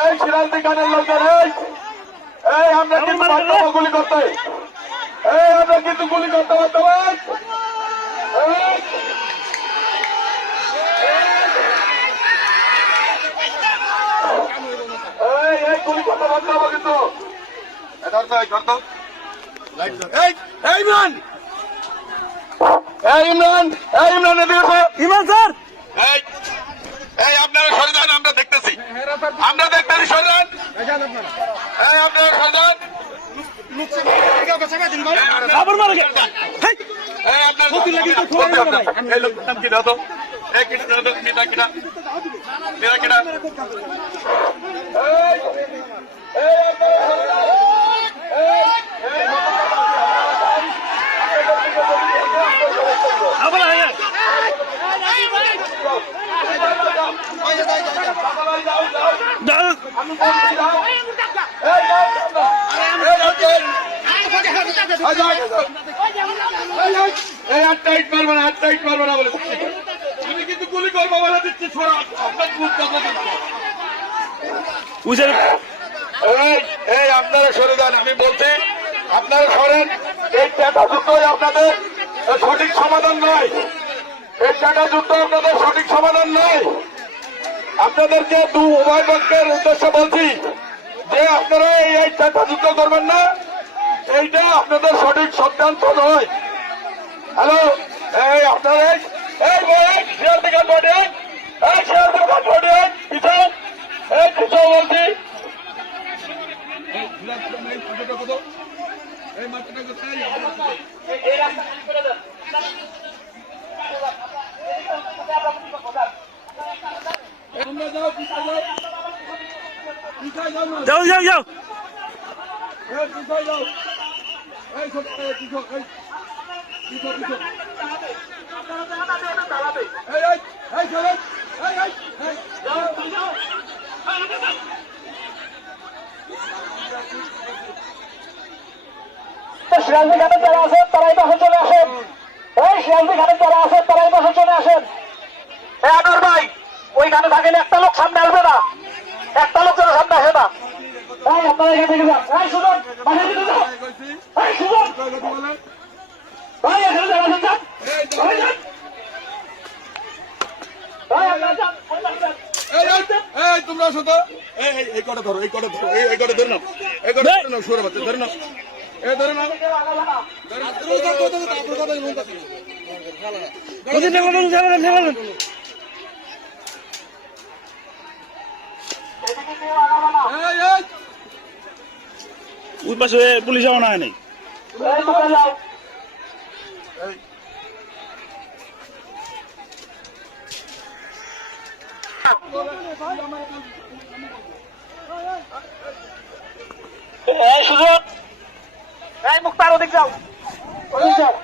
এই সিরাজদি খানের লোকজন এই আমরা কিন্তু গুলি করতে আমরা কিন্তু গুলি করতে পারতাম। এই গুলি করতে পারতাম কিন্তু ইমরান ইমরান এদিকে ইমরান স্যার এই আপনারা সরে যান, আমরা দেখতেছি সরে যান, আপনারা সরে যান। আমি কিন্তু গুলি করবো বলে দিচ্ছি, আপনারা সরে যান, আমি বলছি আপনারা সরেন। এই টাকা যুদ্ধই আপনাদের সঠিক সমাধান নয়, এই টাকা যুদ্ধ আপনাদের সঠিক সমাধান নয়। আপনাদেরকে উভয় পক্ষের উদ্দেশ্যে বলছি যে আপনারা এই টাকা যুদ্ধ করবেন না, এইটা আপনাদের সঠিক সিদ্ধান্ত নয়। হ্যালো, এই আপনারা পিছু বলছি যাও যাও যাও সিরাজদি খানের যারা আছেন তারাই পাশে চলে আসেন। এই সিরাজদি খানের যারা আছেন তারাই পাশে চলে আসেন। আনোয়ার ভাই ওইখানে থাকেন, একটা লোক সামনে আসবে না, একটা লোক যেন সামনে আসে না। তাই আপনারা এখান থেকে যান। এই সুজন বাসা দিতে যাও, এই সুজন ভাই এখানে যারা আছেন যান, তোমরা আসো তো। এই কটা ধরো, এই কটা ধরো, এই কটা ধরে নাও, এই কটা ধরে নাও, সরে বাচ্চা ধরে নাও, এই ধরে নাও। পুলিশ আনা নেই। এই সুযোগ, এই মুক্তার ওদিক যাও, ওদিক যাও।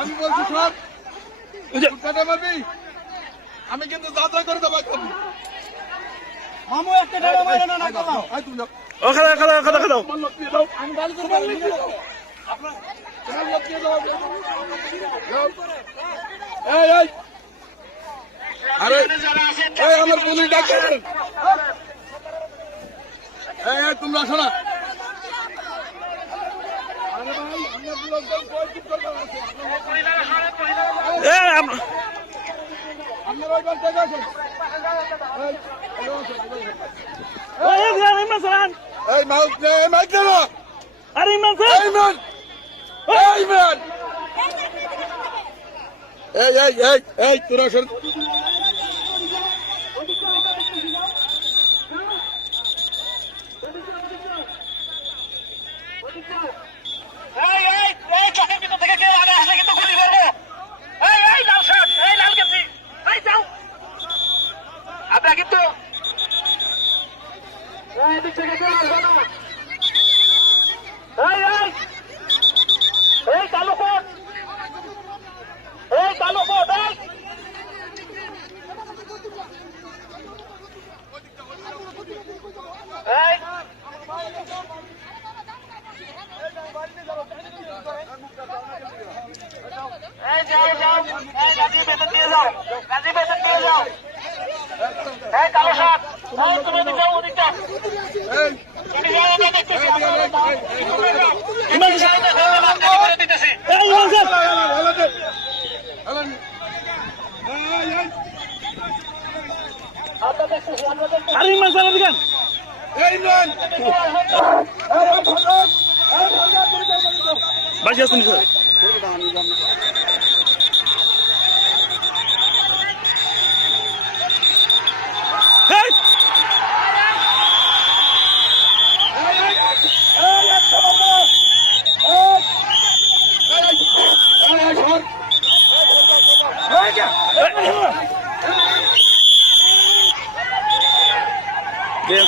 আমি বলছি সব আমি কিন্তু যাত্রা করে দেবো। মামু একটা টাকা মাইরে না দাও, আই তুমি যাও, ও খালা খালা খালা খালা আমি দাও, আমি গালি করব আপনার তোমার লোক দিয়ে দাও। এই এই আরে এই আমার পুলিশ ডাক্তার, এই এই তোমরা আসো না। আরে ভাই আমরা লোকজন কই কি করব আছে, এই আমরা ওই বলতে যাচ্ছি। এই মাউথ নে, মাইক দে না। আরে ইমরান স্যার, ইমরান, এই ইমরান, এই এই এই এই তোরা সর। এই এই এই চোখের ভিতর থেকে কে আগে আসলে কিন্তু গুলি করবো। এই এই লাল শার্ট, এই লাল গেঞ্জি। থেকে কেউ আসবে না। এই চালু কর, এই চালু কর, বাজি আসুন স্যার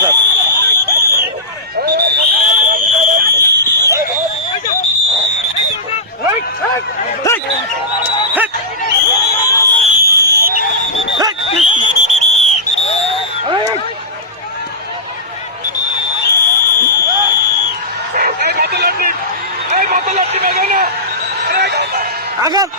স্যার আঘাত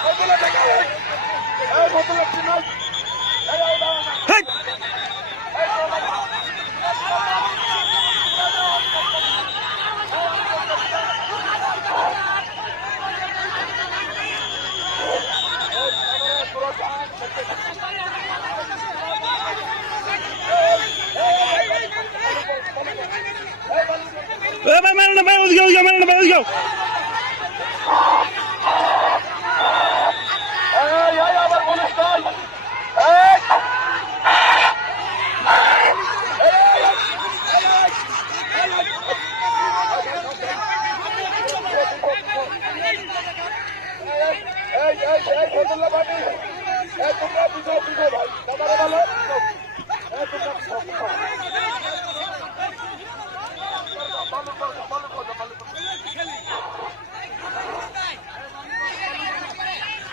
আবার পুলিশ নয়।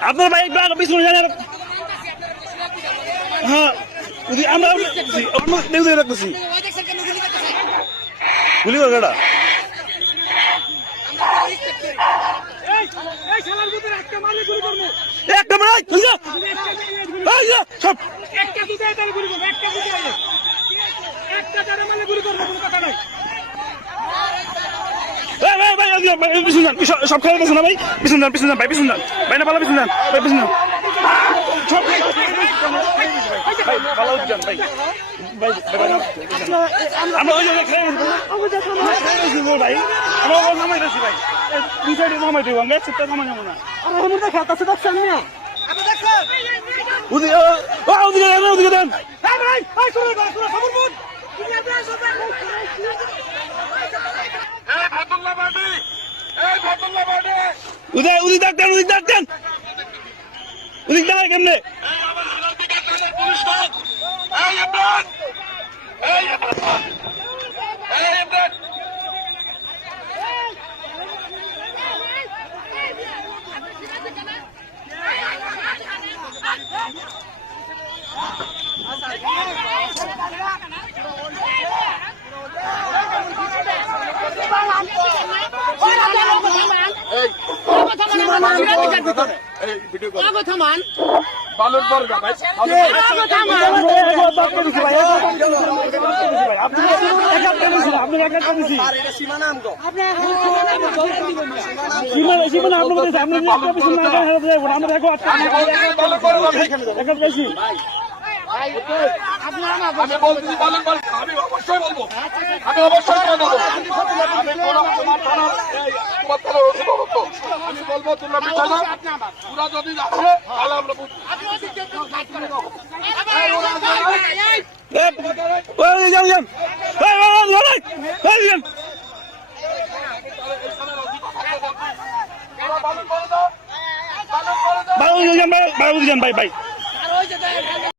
আপনার বাইক পিছনে জানেন হ্যাঁ আমরা রাখতেছি গুলি করা একটা মারাই সব সব খেলা গেছে না ভাই পিছন যান পিছন যান ভাই পিছন যান ভাই না পালা পিছন যান ভাই পিছন যান সব ভালো যান ভাই আমরা ওই জায়গায় খেয়ে ভাই আমরা নামাইতেছি ভাই দুই সাইডে নামাই দেবো আমরা একসাথে নামাই যাবো না আমরা খেলতেছে দেখছেন না ওদিকে দেন উদিক ডাক্তার উদিক ডাক কেমনে আমি বলছি আমি অবশ্যই বলবো আমি অবশ্যই বলবো আমি বলবো তোমরা বিছানা পুরা যদি আসে তাহলে আমরা ভাই